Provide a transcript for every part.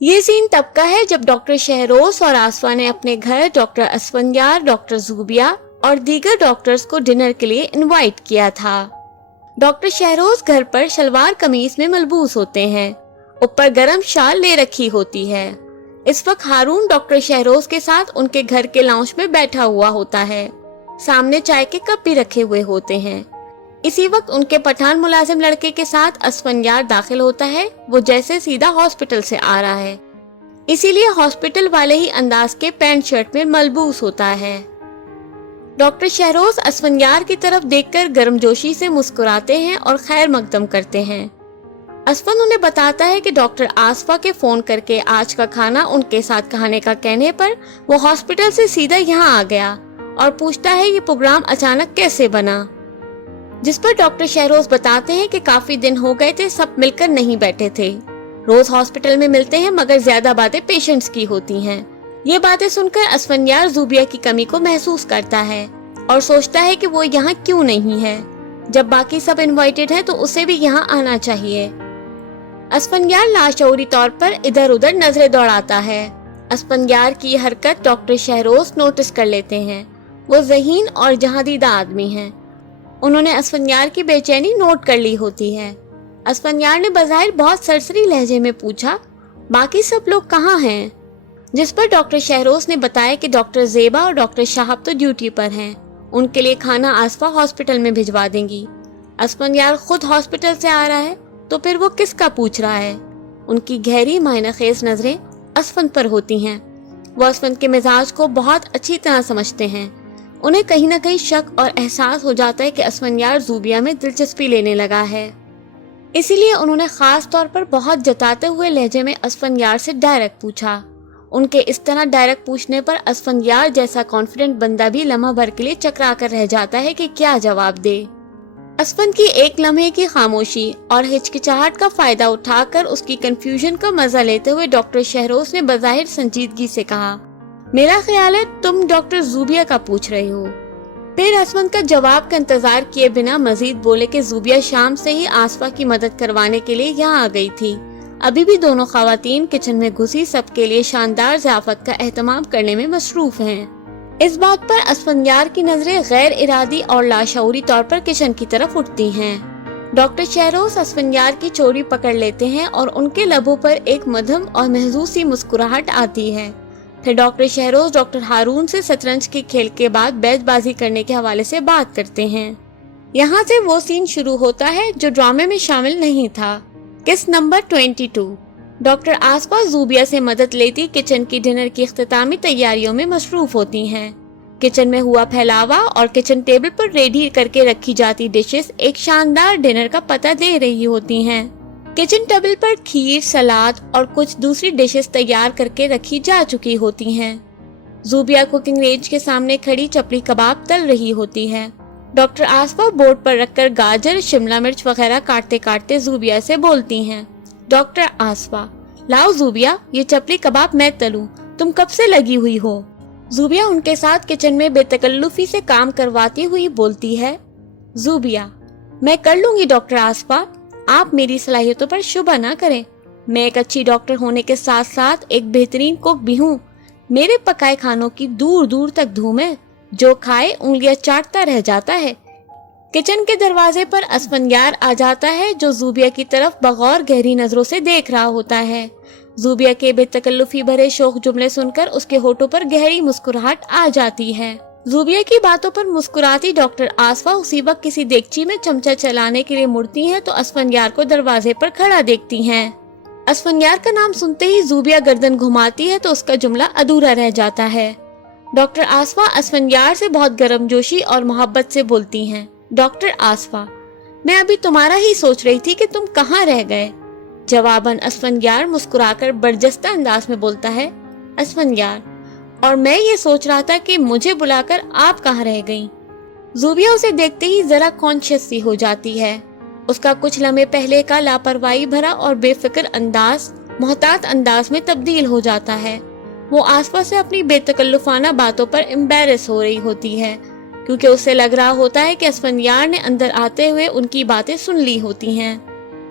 یہ سین تب کا ہے جب ڈاکٹر شہروز اور آصفہ نے اپنے گھر ڈاکٹر اسفندیار، ڈاکٹر زوبیہ اور دیگر ڈاکٹرز کو ڈنر کے لیے انوائٹ کیا تھا۔ ڈاکٹر شہروز گھر پر شلوار قمیص میں ملبوس ہوتے ہیں، اوپر گرم شال لے رکھی ہوتی ہے۔ اس وقت ہارون ڈاکٹر شہروز کے ساتھ ان کے گھر کے لاؤنج میں بیٹھا ہوا ہوتا ہے، سامنے چائے کے کپ بھی رکھے ہوئے ہوتے ہیں۔ اسی وقت ان کے پٹھان ملازم لڑکے کے ساتھ اسفندیار داخل ہوتا ہے، وہ جیسے سیدھا ہاسپٹل سے آ رہا ہے، اسی لیے ہاسپٹل والے ہی انداز کے پینٹ شرٹ میں ملبوس ہوتا ہے۔ ڈاکٹر شہروز اسفندیار کی طرف دیکھ کر گرم جوشی سے مسکراتے ہیں اور خیر مقدم کرتے ہیں۔ اسفند انہیں بتاتا ہے کہ ڈاکٹر آصفہ کے فون کر کے آج کا کھانا ان کے ساتھ کھانے کا کہنے پر وہ ہاسپٹل سے سیدھا یہاں آ گیا اور پوچھتا ہے یہ پروگرام اچانک کیسے بنا، جس پر ڈاکٹر شہروز بتاتے ہیں کہ کافی دن ہو گئے تھے سب مل کر نہیں بیٹھے تھے، روز ہاسپٹل میں ملتے ہیں مگر زیادہ باتیں پیشنٹس کی ہوتی ہیں۔ یہ باتیں سن کر اسفندیار زوبیہ کی کمی کو محسوس کرتا ہے اور سوچتا ہے کہ وہ یہاں کیوں نہیں ہے، جب باقی سب انوائٹڈ ہیں تو اسے بھی یہاں آنا چاہیے۔ اسفندیار لاشعوری طور پر ادھر ادھر نظریں دوڑاتا ہے۔ اسفندیار کی یہ حرکت ڈاکٹر شہروز نوٹس کر لیتے ہیں، وہ ذہین اور جہاں دیدہ آدمی ہیں، انہوں نے اسفندیار کی بے چینی نوٹ کر لی ہوتی ہے۔ اسفندیار نے بظاہر بہت سرسری لہجے میں پوچھا باقی سب لوگ کہاں ہیں، جس پر ڈاکٹر شہروز نے بتایا کہ ڈاکٹر زیبا اور ڈاکٹر شہاب تو ڈیوٹی پر ہیں، ان کے لیے کھانا آصفہ ہاسپٹل میں بھجوا دیں گی۔ اسفندیار خود ہاسپٹل سے آ رہا ہے تو پھر وہ کس کا پوچھ رہا ہے؟ ان کی گہری معنی خیز نظریں اسفند پر ہوتی ہیں، وہ اسفند کے مزاج کو بہت اچھی طرح سمجھتے ہیں، انہیں کہیں نہ کہیں شک اور احساس ہو جاتا ہے کہ اسفندیار زوبیہ میں دلچسپی لینے لگا ہے، اسی لیے انہوں نے خاص طور پر بہت جتاتے ہوئے لہجے میں اسفندیار سے ڈائریکٹ پوچھا۔ ان کے اس طرح ڈائریکٹ پوچھنے پر اسفندیار جیسا کانفیڈنٹ بندہ بھی لمحہ بھر کے لیے چکرا کر رہ جاتا ہے کہ کیا جواب دے۔ اسفند کی ایک لمحے کی خاموشی اور ہچکچاہٹ کا فائدہ اٹھا کر اس کی کنفیوژن کا مزہ لیتے ہوئے ڈاکٹر شہروز نے بظاہر سنجیدگی سے کہا، میرا خیال ہے تم ڈاکٹر زوبیہ کا پوچھ رہے ہو۔ پھر اسفند کا جواب کا انتظار کیے بنا مزید بولے کہ زوبیہ شام سے ہی آصفہ کی مدد کروانے کے لیے یہاں آ گئی تھی، ابھی بھی دونوں خواتین کچن میں گھسی سب کے لیے شاندار ضیافت کا اہتمام کرنے میں مصروف ہیں۔ اس بات پر اسفندیار کی نظریں غیر ارادی اور لاشعوری طور پر کچن کی طرف اٹھتی ہیں۔ ڈاکٹر شہروز اسفندیار کی چوڑی پکڑ لیتے ہیں اور ان کے لبوں پر ایک مدھم اور محظوظ سی مسکراہٹ آتی ہے۔ پھر ڈاکٹر شہروز ڈاکٹر ہارون سے شطرنج کے کھیل کے بعد بیت بازی کرنے کے حوالے سے بات کرتے ہیں۔ یہاں سے وہ سین شروع ہوتا ہے جو ڈرامے میں شامل نہیں تھا۔ کس نمبر 22۔ ڈاکٹر آصفہ زوبیہ سے مدد لیتی کچن کی ڈنر کی اختتامی تیاریوں میں مصروف ہوتی ہیں۔ کچن میں ہوا پھیلاوا اور کچن ٹیبل پر ریڈی کر کے رکھی جاتی ڈشز ایک شاندار ڈنر کا پتہ دے رہی ہوتی ہیں۔ کچن ٹیبل پر کھیر، سلاد اور کچھ دوسری ڈشز تیار کر کے رکھی جا چکی ہوتی ہیں۔ زوبیہ کوکنگ رینج کے سامنے کھڑی چپلی کباب تل رہی ہوتی ہے۔ ڈاکٹر آصفہ بورڈ پر رکھ کر گاجر، شملہ مرچ وغیرہ کاٹتے کاٹتے زوبیہ سے بولتی ہیں۔ ڈاکٹر آصفہ، لاؤ زوبیہ یہ چپلی کباب میں تلوں، تم کب سے لگی ہوئی ہو؟ زوبیہ ان کے ساتھ کچن میں بے تکلفی سے کام کرواتی ہوئی بولتی ہے۔ زوبیہ، میں کر لوں گی ڈاکٹر آصفہ، آپ میری صلاحیتوں پر شبہ نہ کریں، میں ایک اچھی ڈاکٹر ہونے کے ساتھ ساتھ ایک بہترین کوک بھی ہوں، میرے پکائے کھانوں کی دور دور تک دھوم ہے، جو کھائے انگلیاں چاٹتا رہ جاتا ہے۔ کچن کے دروازے پر اسفندیار آ جاتا ہے جو زوبیہ کی طرف بغور گہری نظروں سے دیکھ رہا ہوتا ہے۔ زوبیہ کے بے تکلفی بھرے شوخ جملے سن کر اس کے ہونٹوں پر گہری مسکراہٹ آ جاتی ہے۔ زوبیہ کی باتوں پر مسکراتی ڈاکٹر آصفہ اسی وقت کسی دیگچی میں چمچہ چلانے کے لیے مڑتی ہیں تو اسفندیار کو دروازے پر کھڑا دیکھتی ہیں۔ اسفندیار کا نام سنتے ہی زوبیہ گردن گھماتی ہے تو اس کا جملہ ادھورا رہ جاتا ہے۔ ڈاکٹر آصفہ اسفندیار سے بہت گرم جوشی اور محبت سے بولتی ہیں۔ ڈاکٹر آصفہ، میں ابھی تمہارا ہی سوچ رہی تھی کہ تم کہاں رہ گئے۔ جواباً اسفندیار مسکرا کر برجستہ انداز میں بولتا ہے۔ اسفندیار، اور میں یہ سوچ رہا تھا کہ مجھے بلا کر آپ کہاں رہ گئیں۔ زوبیہ اسے دیکھتے ہی ذرا کانشیس سی ہو جاتی ہے۔ اس کا کچھ لمحے پہلے کا لاپرواہی بھرا اور بے فکر انداز محتاط انداز میں تبدیل ہو جاتا ہے۔ وہ آس پاس سے اپنی بے تکلفانہ باتوں پر امبیرس ہو رہی ہوتی ہے کیونکہ اسے لگ رہا ہوتا ہے کہ اسفندیار نے اندر آتے ہوئے ان کی باتیں سن لی ہوتی ہیں۔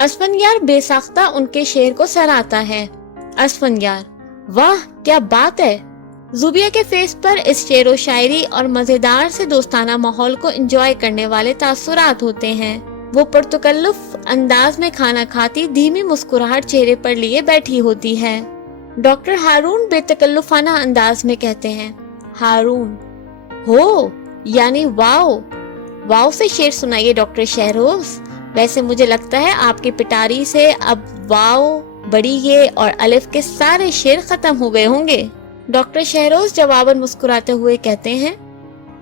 اسفندیار بے ساختہ ان کے شعر کو سراہتا ہے۔ اسفندیار: واہ کیا بات ہے! زوبیہ کے فیس پر اس شعر و شاعری اور مزیدار سے دوستانہ ماحول کو انجوائے کرنے والے تاثرات ہوتے ہیں۔ وہ پرتکلف انداز میں کھانا کھاتی دھیمی مسکراہٹ چہرے پر لیے بیٹھی ہوتی ہے۔ ڈاکٹر ہارون بے تکلفانہ انداز میں کہتے ہیں: ہارون: ہو یعنی واو! واو سے شعر سنائیے ڈاکٹر شہروز۔ ویسے مجھے لگتا ہے آپ کی پٹاری سے اب واو، بڑی یہ اور الف کے سارے شعر ختم ہو گئے ہوں گے۔ ڈاکٹر شہروز جواباً مسکراتے ہوئے کہتے ہیں: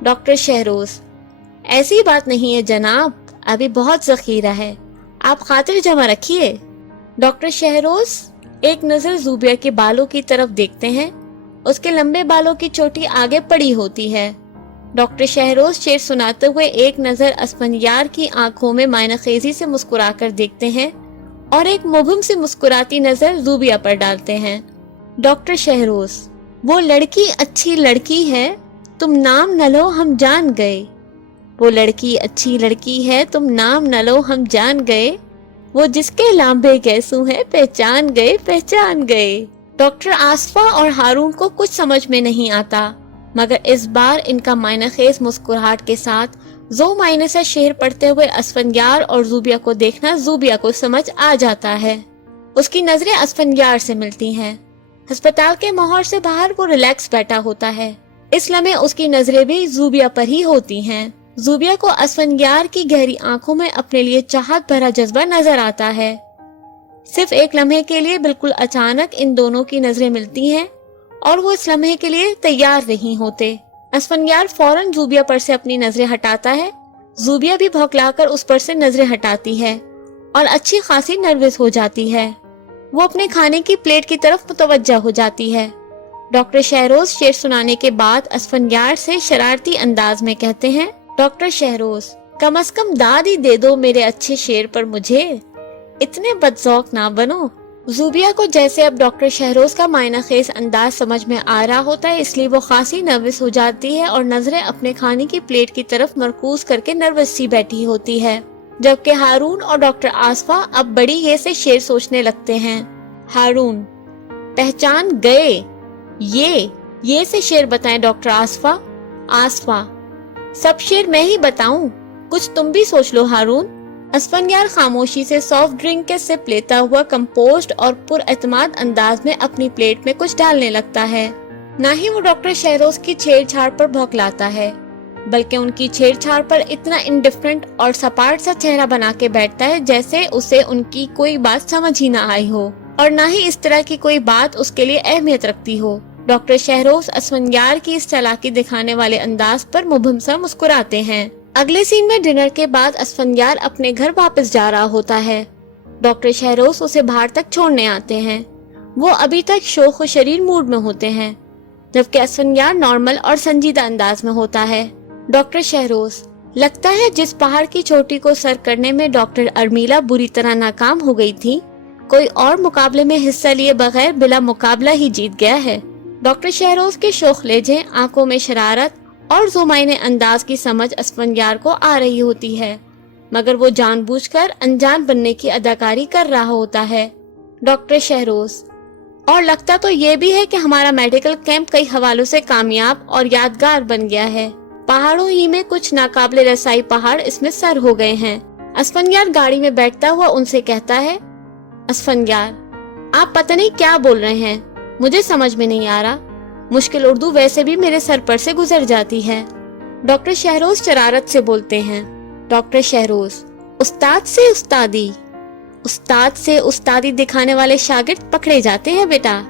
ڈاکٹر شہروز: ایسی بات نہیں ہے جناب، ابھی بہت ذخیرہ ہے، آپ خاطر جمع رکھیے۔ ڈاکٹر شہروز ایک نظر زوبیہ کے بالوں کی طرف دیکھتے ہیں، اس کے لمبے بالوں کی چوٹی آگے پڑی ہوتی ہے۔ ڈاکٹر شہروز شعر سناتے ہوئے ایک نظر اسفندیار کی آنکھوں میں معنی خیزی سے مسکرا کر دیکھتے ہیں اور ایک مبہم سے مسکراتی نظر زوبیہ پر ڈالتے ہیں۔ ڈاکٹر شہروز: وہ لڑکی اچھی لڑکی ہے، تم نام نہ لو ہم جان گئے۔ وہ لڑکی اچھی لڑکی ہے، تم نام نہ لو ہم جان گئے، وہ جس کے لامبے گیسو ہیں پہچان گئے پہچان گئے۔ ڈاکٹر آصفہ اور ہارون کو کچھ سمجھ میں نہیں آتا، مگر اس بار ان کا معنی خیز مسکراہٹ کے ساتھ ذو معنی سے شعر پڑھتے ہوئے اسفندیار اور زوبیہ کو دیکھنا زوبیہ کو سمجھ آ جاتا ہے۔ اس کی نظریں اسفندیار سے ملتی ہیں۔ ہسپتال کے ماحول سے باہر وہ ریلیکس بیٹھا ہوتا ہے، اس لمحے اس کی نظریں بھی زوبیہ پر ہی ہوتی ہیں۔ زوبیہ کو اسفندیار کی گہری آنکھوں میں اپنے لیے چاہت بھرا جذبہ نظر آتا ہے۔ صرف ایک لمحے کے لیے بالکل اچانک ان دونوں کی نظریں ملتی ہیں اور وہ اس لمحے کے لیے تیار نہیں ہوتے۔ اسفندیار فوراً زوبیہ پر سے اپنی نظریں ہٹاتا ہے، زوبیہ بھی بھوکلا کر اس پر سے نظریں ہٹاتی ہے اور اچھی خاصی نروس ہو جاتی ہے۔ وہ اپنے کھانے کی پلیٹ کی طرف متوجہ ہو جاتی ہے۔ ڈاکٹر شہروز شعر سنانے کے بعد اسفندیار سے شرارتی انداز میں کہتے ہیں: ڈاکٹر شہروز، کم از کم داد ہی دے دو میرے اچھے شعر پر مجھے، اتنے بدذوق نہ بنو۔ زوبیہ کو جیسے اب ڈاکٹر شہروز کا معنی خیز انداز سمجھ میں آ رہا ہوتا ہے، اس لیے وہ خاصی نروس ہو جاتی ہے اور نظریں اپنے کھانے کی پلیٹ کی طرف مرکوز کر کے نروس سی بیٹھی ہوتی ہے، جبکہ ہارون اور ڈاکٹر آصفہ اب بڑی یہ سے شعر سوچنے لگتے ہیں۔ ہارون: پہچان گئے، یہ سے شعر بتائیں ڈاکٹر آصفہ۔ آصفہ: سب شعر میں ہی بتاؤں، کچھ تم بھی سوچ لو ہارون۔ اسفندیار خاموشی سے سافٹ ڈرنک کے سپ لیتا ہوا کمپوزڈ اور پر اعتماد انداز میں اپنی پلیٹ میں کچھ ڈالنے لگتا ہے۔ نہ ہی وہ ڈاکٹر شہروز کی چھیڑ چھاڑ پر بھوکلاتا ہے، بلکہ ان کی چھیڑ چھاڑ پر اتنا انڈیفرنٹ اور سپاٹ سا چہرہ بنا کے بیٹھتا ہے جیسے اسے ان کی کوئی بات سمجھ ہی نہ آئی ہو اور نہ ہی اس طرح کی کوئی بات اس کے لیے اہمیت رکھتی ہو۔ ڈاکٹر شہروز اسفندیار کی اس چالاکی دکھانے والے انداز پر مبہم سا مسکراتے ہیں۔ اگلے سین میں ڈنر کے بعد اسفندیار اپنے گھر واپس جا رہا ہوتا ہے۔ ڈاکٹر شہروز اسے باہر تک چھوڑنے آتے ہیں۔ وہ ابھی تک شوخ و شریر موڈ میں ہوتے ہیں، جبکہ اسفندیار نارمل اور سنجیدہ انداز میں ہوتا ہے۔ ڈاکٹر شہروز: لگتا ہے جس پہاڑ کی چوٹی کو سر کرنے میں ڈاکٹر ارمیلا بری طرح ناکام ہو گئی تھی، کوئی اور مقابلے میں حصہ لیے بغیر بلا مقابلہ ہی جیت گیا ہے۔ ڈاکٹر شہروز کے شوخ لہجے، آنکھوں میں شرارت اور ذومعنی انداز کی سمجھ اسفندیار کو آ رہی ہوتی ہے، مگر وہ جان بوجھ کر انجان بننے کی اداکاری کر رہا ہوتا ہے۔ ڈاکٹر شہروز: اور لگتا تو یہ بھی ہے کہ ہمارا میڈیکل کیمپ کئی حوالوں سے کامیاب اور یادگار بن گیا ہے، پہاڑوں ہی میں کچھ ناقابل رسائی پہاڑ اس میں سر ہو گئے ہیں۔ اسفندیار گاڑی میں بیٹھتا ہوا ان سے کہتا ہے: اسفندیار، آپ پتہ نہیں کیا بول رہے ہیں، مجھے سمجھ میں نہیں آ رہا، مشکل اردو ویسے بھی میرے سر پر سے گزر جاتی ہے۔ ڈاکٹر شہروز شرارت سے بولتے ہیں: ڈاکٹر شہروز، استاد سے استادی دکھانے والے شاگرد پکڑے جاتے ہیں بیٹا۔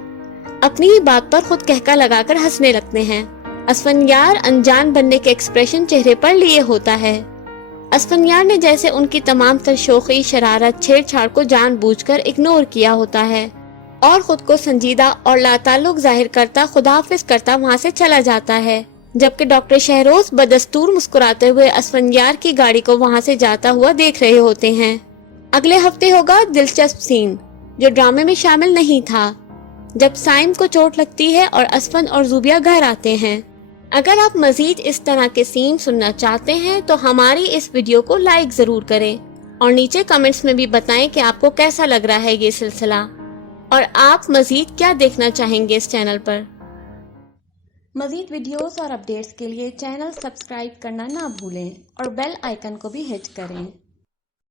اپنی ہی بات پر خود کہکا لگا کر ہنسنے لگتے ہیں۔ اسفندیار انجان بننے کے ایکسپریشن چہرے پر لیے ہوتا ہے۔ اسفندیار نے جیسے ان کی تمام تر شوخی، شرارت، چھیڑ چھاڑ کو جان بوجھ کر اگنور کیا ہوتا ہے اور خود کو سنجیدہ اور لاتعلق ظاہر کرتا خداحافظ کرتا وہاں سے چلا جاتا ہے، جبکہ ڈاکٹر شہروز بدستور مسکراتے ہوئے اسفندیار کی گاڑی کو وہاں سے جاتا ہوا دیکھ رہے ہوتے ہیں۔ اگلے ہفتے ہوگا دلچسپ سین، جو ڈرامے میں شامل نہیں تھا، جب سائم کو چوٹ لگتی ہے اور اسفند اور زوبیہ گھر آتے ہیں۔ اگر آپ مزید اس طرح کے سین سننا چاہتے ہیں تو ہماری اس ویڈیو کو لائک ضرور کریں اور نیچے کمنٹس میں بھی بتائیں کہ آپ کو کیسا لگ رہا ہے یہ سلسلہ اور آپ مزید کیا دیکھنا چاہیں گے اس چینل پر۔ مزید ویڈیوز اور اپڈیٹس کے لیے چینل سبسکرائب کرنا نہ بھولیں اور بیل آئیکن کو بھی ہٹ کریں۔